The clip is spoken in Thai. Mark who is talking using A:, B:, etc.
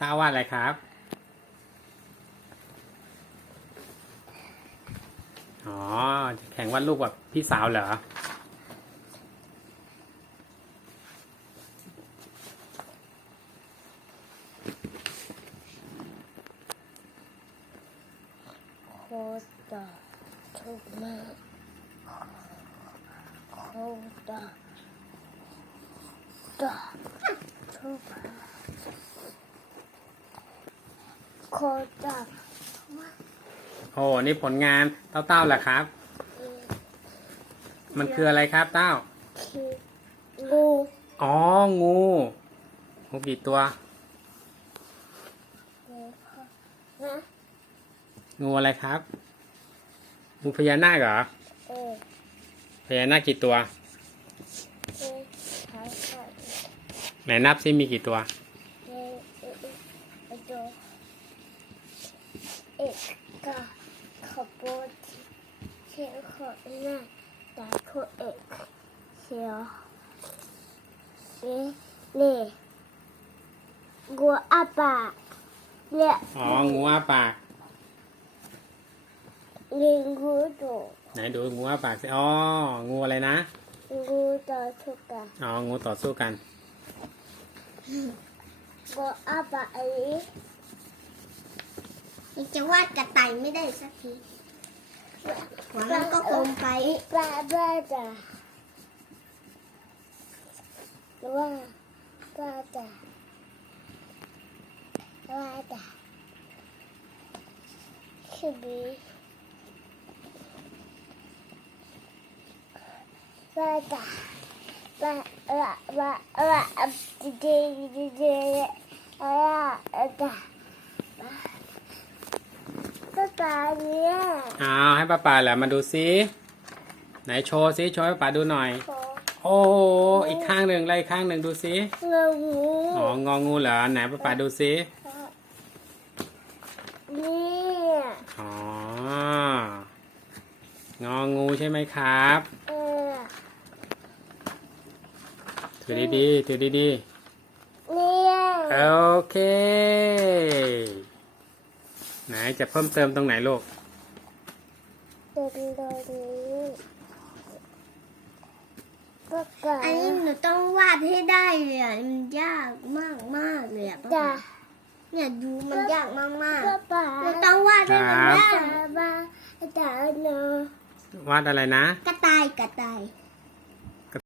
A: ต้าวาดอะไรครับ อ๋อ แข่งวาดรูปกับพี่สาวเหรอ
B: โคตรทุกมากโคตร ตทุกโคตร
A: โอ้นี่ผลงานเต้าเต้าเหรอครับ มันคืออะไรครับเต้า
B: คืองู
A: อ๋อ งูงูกี่ตัว
B: นะ
A: งูอะไรครับ งูพญานาคเหรอ
B: เออ
A: พญานาคกี่ตัว
B: เออใช้ใช้
A: ไหนนับซิมีกี่ตัว
B: เออเออเออตัวเอกกะขบวนเชียวขอหน้าตาโคเอ็กเชียวเอ๊ะนี่กัวอาปากเนี่ย
A: อ๋องูอ้าปาก
B: ลิงกูโด
A: ไหนดูงูอ้าปากสิอ๋องูอะไรนะ
B: กูต่อทุกกัน
A: อ๋องูต่อสู้กัน
B: กัวอาปากอันนี้
C: ยังจะวาดกระต่ายไม่ได้สักทีหัวมันก็กลมไป
B: ปลาบ้าจ้ะว่าปลาจ้ะว่าจ้ะคือบีว่าจ้ะว่าว่าว่าว่าดีดีดีดีว่าจ้ะ ก็ตาเนี่ย
A: อ้าวให้ป้าป่าแหละมาดูซิไหนโชว์ซิโชว์ให้ป้าดูหน่อย โอ้โหอีกข้างหนึ่งแล้วอีกข้างหนึ่งดูซิ
B: งางู
A: อ๋ององูเหรอไหนป้าป่าดูซิ
B: นี่
A: อ๋ององูใช่ไหมครับ
B: เออ
A: ถือดีๆ ถือดี
B: เนี่ย
A: ๆ โอเค ไหนจะเพิ่มเติมตรงไหนลูก
B: เป็นโดยนี้ก็กะ
C: อันนี้หนูต้องวาดให้ได้เลยอะมันยากมากมากๆเลยอะ
B: จ้ะ
C: เนี่ยดูมันยากมากมาก
B: ก็ป่า
C: ๆหนูต้องวาดให้มันได้
B: ตาบ้าตาเนาะ
A: วาดอะไรนะ
C: กระต่ายกระต่าย